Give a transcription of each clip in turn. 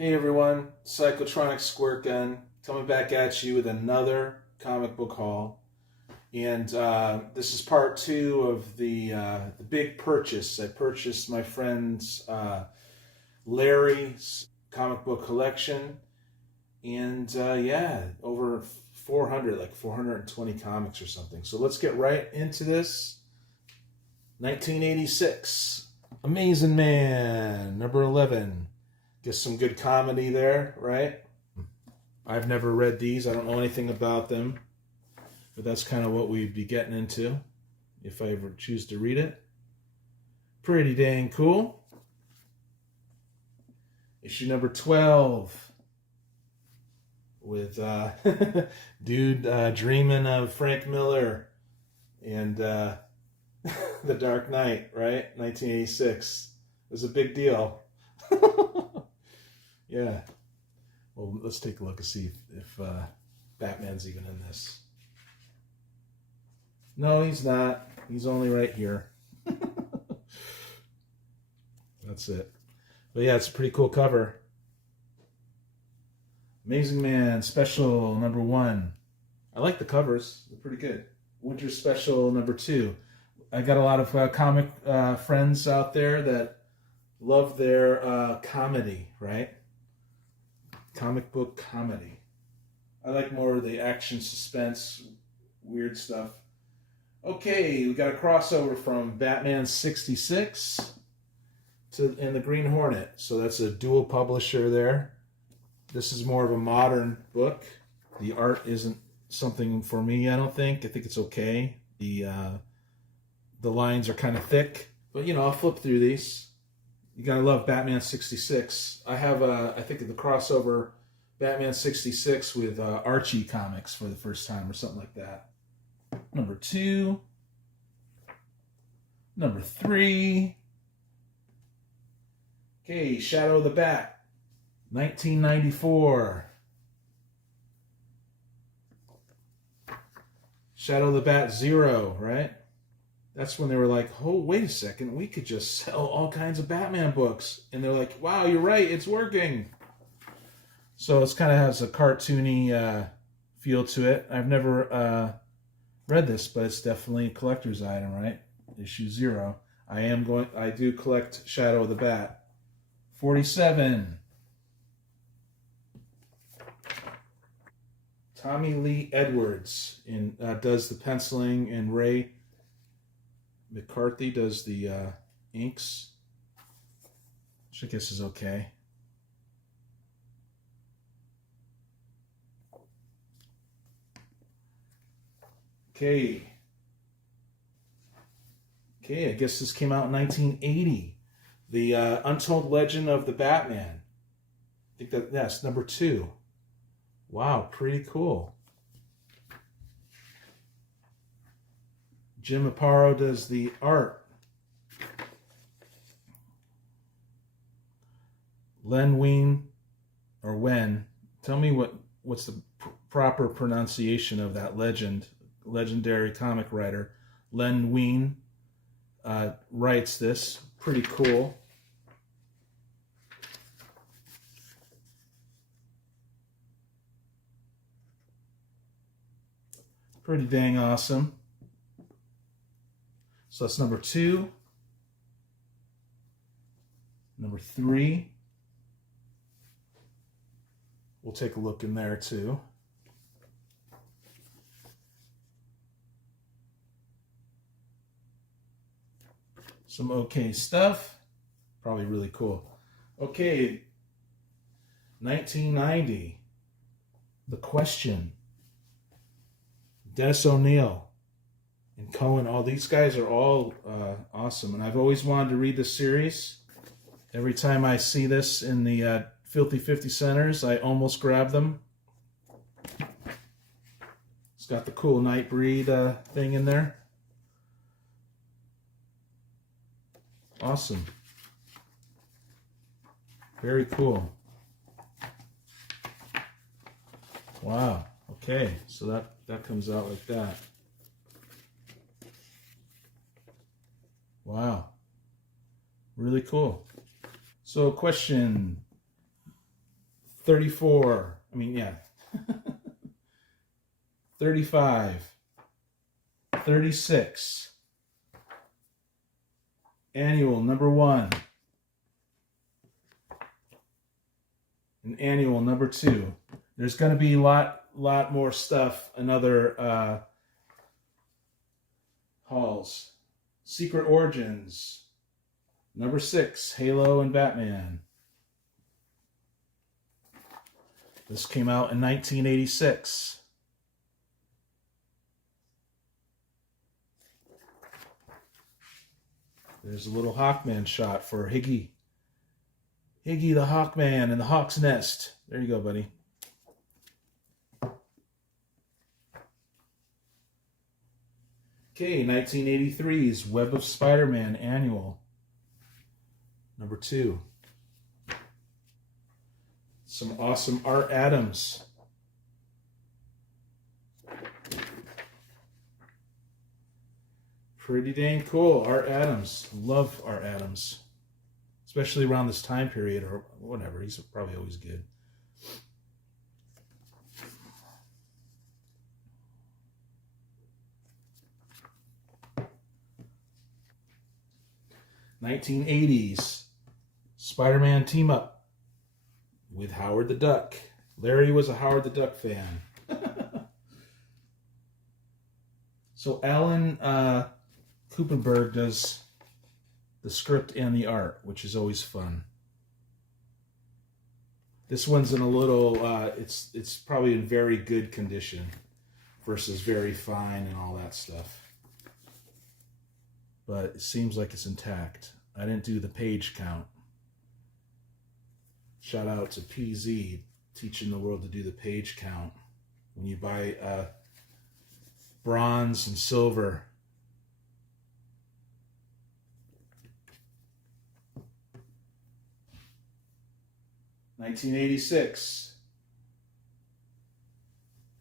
Hey everyone, Cyclotronic Squirt Gun coming back at you with another comic book haul, and this is part two of the big purchase. I purchased my friend's Larry's comic book collection, and yeah, over 400, like 420 comics or something. So let's get right into this. 1986, Amazing Man, number 11. Get some good comedy there, right? I've never read these. I don't know anything about them. But that's kind of what we'd be getting into if I ever choose to read it. Pretty dang cool. Issue number 12. With dude dreaming of Frank Miller and The Dark Knight, right? 1986. It was a big deal. Yeah. Well, let's take a look and see if Batman's even in this. No, he's not. He's only right here. That's it. But yeah, it's a pretty cool cover. Amazing Man Special number 1. I like the covers. They're pretty good. Winter Special number 2. I got a lot of comic friends out there that love their comedy, right? Comic book comedy. I like more of the action, suspense, weird stuff. Okay, we got a crossover from Batman 66 and the Green Hornet. So that's a dual publisher there. This is more of a modern book. The art isn't something for me, I don't think. I think it's okay. The lines are kind of thick. But, you know, I'll flip through these. You gotta love Batman 66. I have, I think, the crossover Batman 66 with Archie comics for the first time or something like that. Number 2. Number 3. Okay, Shadow of the Bat. 1994. Shadow of the Bat 0, right? That's when they were like, oh, wait a second, we could just sell all kinds of Batman books. And they're like, wow, you're right, it's working. So it's kind of has a cartoony feel to it. I've never read this, but it's definitely a collector's item, right? Issue 0. I do collect Shadow of the Bat. 47. Tommy Lee Edwards does the penciling, and Ray McCarthy does the inks, which I guess is okay. Okay, I guess this came out in 1980. The Untold Legend of the Batman. I think that's number 2. Wow, pretty cool. Jim Aparo does the art. Len Wein, or Wen, tell me what's the proper pronunciation of that legendary comic writer. Len Wein writes this. Pretty cool. Pretty dang awesome. So that's number 2. Number 3. We'll take a look in there too. Some okay stuff. Probably really cool. Okay. 1990. The Question. Dennis O'Neil and Cohen. All these guys are all awesome. And I've always wanted to read this series. Every time I see this in the Filthy 50 centers, I almost grab them. It's got the cool Nightbreed thing in there. Awesome. Very cool. Wow. Okay, so that comes out like that. Wow. Really cool. So question, 34. I mean, yeah. 35. 36. Annual number 1. And annual number 2. There's going to be a lot more stuff in other hauls. Secret Origins. Number 6. Halo and Batman. This came out in 1986. There's a little Hawkman shot for Higgy. Higgy the Hawkman and the Hawk's Nest. There you go, buddy. Okay, 1983's Web of Spider-Man Annual. Number 2. Some awesome Art Adams. Pretty dang cool. Art Adams. Love Art Adams. Especially around this time period or whatever. He's probably always good. '80s Spider-Man team up with Howard the Duck. Larry was a Howard the Duck fan. So Alan Kupenberg does the script and the art, which is always fun. This one's in a little, it's probably in very good condition versus very fine and all that stuff. But it seems like it's intact. I didn't do the page count. Shout out to PZ, teaching the world to do the page count. When you buy bronze and silver. '86.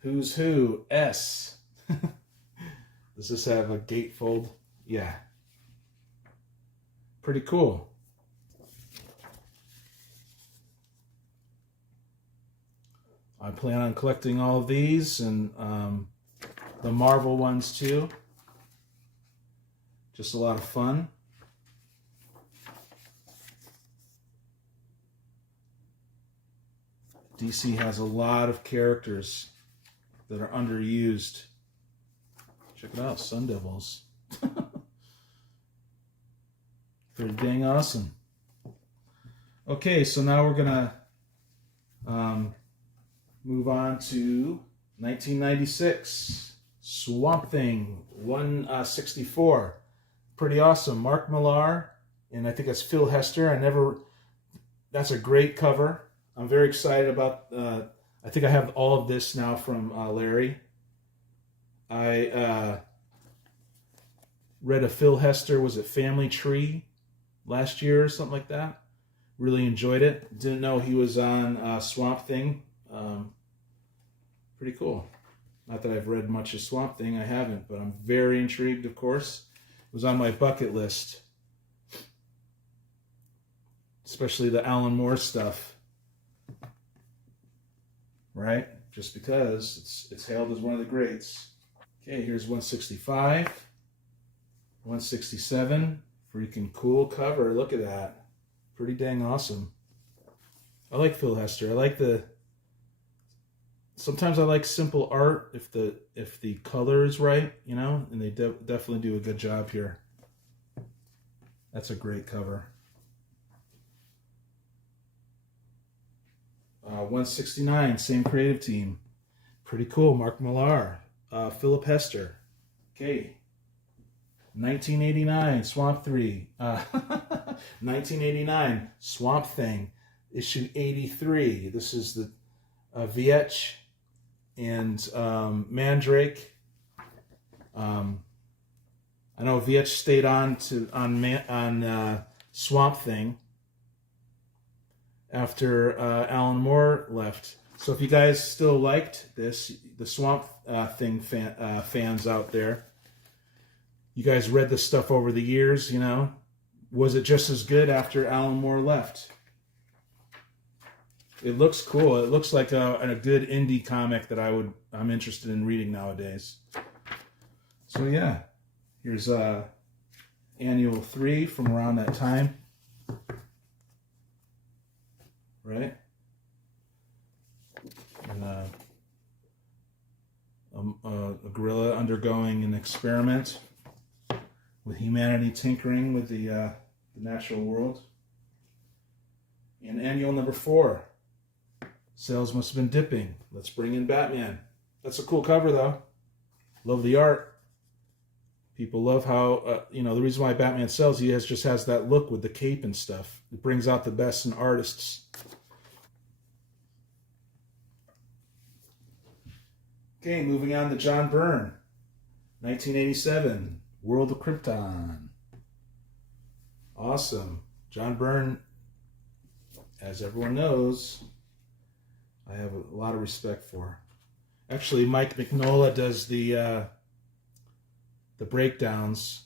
Who's Who? S. Does this have a gatefold? Yeah. Pretty cool. I plan on collecting all of these and the Marvel ones too. Just a lot of fun. DC has a lot of characters that are underused. Check it out, Sun Devils. Pretty dang awesome. Okay, so now we're gonna move on to 1996. Swamp Thing 164. Pretty awesome. Mark Millar, and I think that's Phil Hester. That's a great cover. I'm very excited about, I think I have all of this now from Larry. I read a Phil Hester, was it Family Tree, last year or something like that. Really enjoyed it. Didn't know he was on Swamp Thing. Pretty cool. Not that I've read much of Swamp Thing, I haven't, but I'm very intrigued, of course. It was on my bucket list. Especially the Alan Moore stuff. Right? Just because it's hailed as one of the greats. Okay, here's 165. 167. Freaking cool cover. Look at that. Pretty dang awesome. I like Phil Hester. I like sometimes I like simple art if the color is right, you know, and they definitely do a good job here. That's a great cover. 169, same creative team. Pretty cool. Mark Millar, Philip Hester. Okay. 1989, Swamp 3. 1989, Swamp Thing, issue 83. This is the Vietch and Mandrake. I know Vietch stayed on Swamp Thing after Alan Moore left. So if you guys still liked this, the Swamp Thing fans out there, you guys read this stuff over the years, you know, was it just as good after Alan Moore left? It looks cool. It looks like a good indie comic that I'm interested in reading nowadays. So yeah, here's Annual 3 from around that time, right? And a gorilla undergoing an experiment with humanity tinkering with the natural world. And Annual number 4. Sales must have been dipping. Let's bring in Batman. That's a cool cover, though. Love the art. People love how, the reason why Batman sells, he just has that look with the cape and stuff. It brings out the best in artists. Okay, moving on to John Byrne. 1987, World of Krypton. Awesome. John Byrne, as everyone knows, I have a lot of respect for. Actually, Mike Mignola does the breakdowns.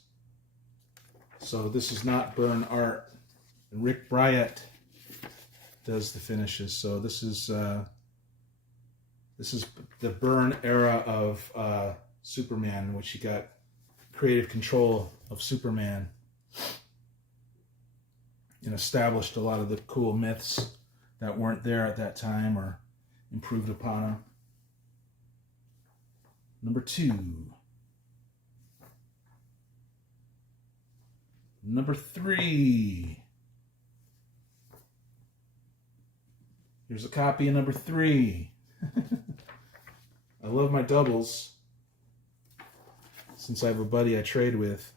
So this is not Byrne art. And Rick Bryant does the finishes. So this is the Byrne era of Superman, in which he got creative control of Superman and established a lot of the cool myths that weren't there at that time or improved upon them. Number 2. Number 3. Here's a copy of number 3. I love my doubles, since I have a buddy I trade with.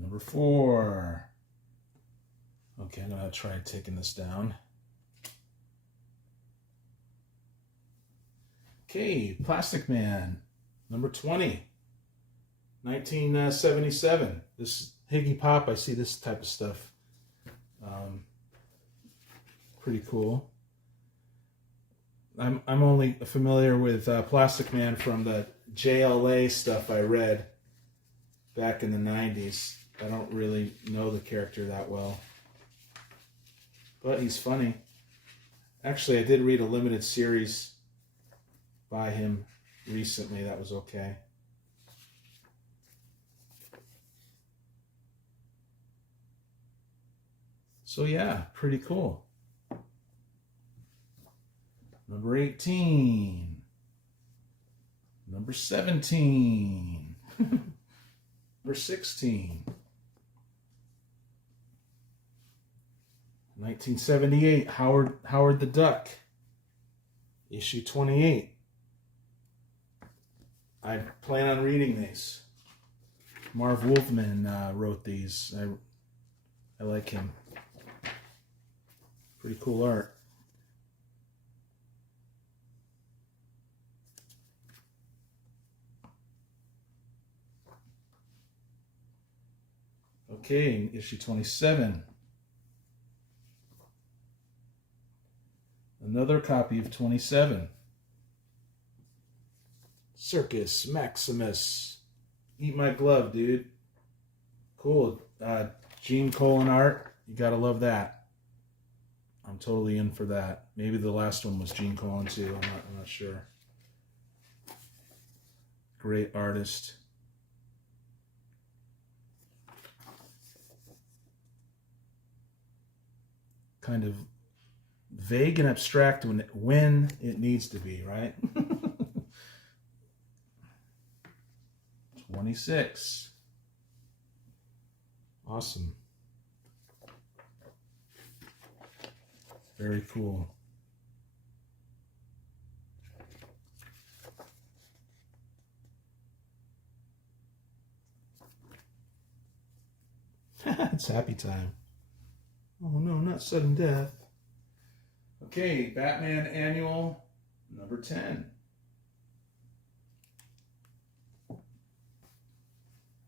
Number 4. Okay, I'm going to try taking this down. Okay, Plastic Man, number 20, 1977. This Higgy Pop, I see this type of stuff. Pretty cool. I'm only familiar with Plastic Man from the JLA stuff I read back in the 90s. I don't really know the character that well, but he's funny. Actually, I did read a limited series by him recently. That was okay. So yeah, pretty cool. Number 18. Number 17. Number 16. 1978, Howard the Duck. Issue 28. I plan on reading these. Marv Wolfman wrote these. I like him. Pretty cool art. Okay, issue 27. Another copy of 27. Circus Maximus. Eat my glove, dude. Cool. Gene Colan art. You gotta love that. I'm totally in for that. Maybe the last one was Gene Colan too. I'm not sure. Great artist. Kind of vague and abstract when it needs to be, right? 26. Awesome. Very cool. It's happy time. Oh no, not sudden death. Okay, Batman Annual number 10. I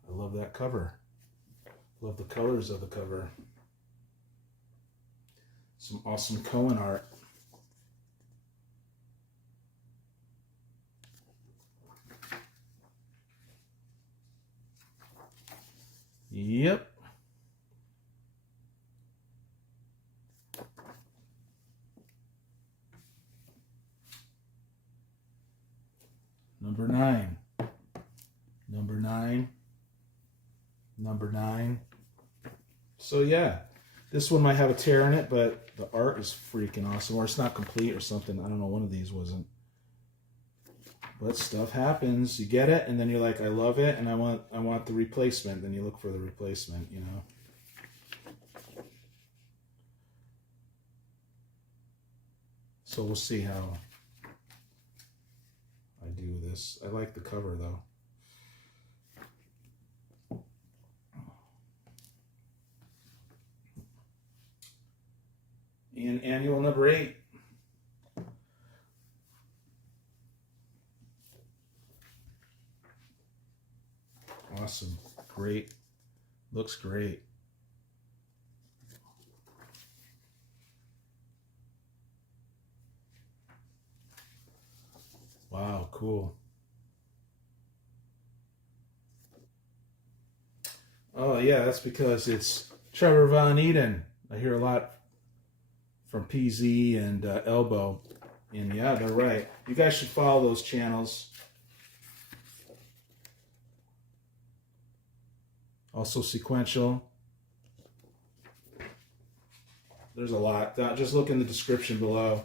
love that cover. Love the colors of the cover. Some awesome Cohen art. Yep. Number 9. Number 9. Number 9. So yeah, this one might have a tear in it, but the art is freaking awesome. Or it's not complete or something. I don't know, one of these wasn't. But stuff happens. You get it, and then you're like, I love it, and I want the replacement. Then you look for the replacement, you know. So we'll see how I do this. I like the cover though. And annual number 8. Awesome. Great. Looks great. Wow, cool. Oh yeah, that's because it's Trevor Von Eden. I hear a lot from PZ and Elbow. And yeah, they're right. You guys should follow those channels. Also sequential. There's a lot. Just look in the description below.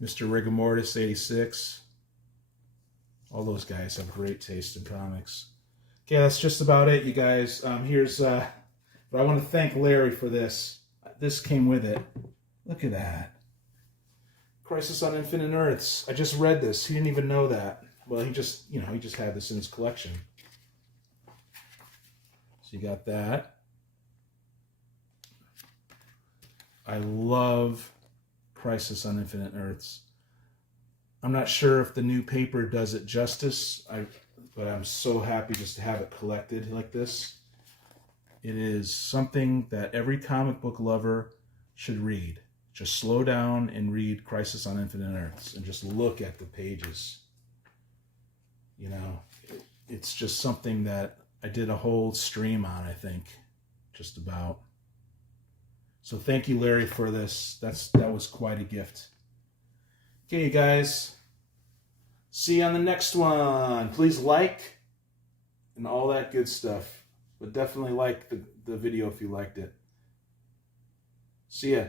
Mr. Rigamortis 86. All those guys have great taste in comics. Okay, that's just about it, you guys. But I want to thank Larry for this. This came with it. Look at that. Crisis on Infinite Earths. I just read this. He didn't even know that. Well, he just had this in his collection. So you got that. I love Crisis on Infinite Earths. I'm not sure if the new paper does it justice, but I'm so happy just to have it collected like this. It is something that every comic book lover should read. Just slow down and read Crisis on Infinite Earths and just look at the pages. You know, it's just something that I did a whole stream on, I think, just about. So thank you, Larry, for this. That was quite a gift. Okay, you guys. See you on the next one. Please like and all that good stuff. But definitely like the video if you liked it. See ya.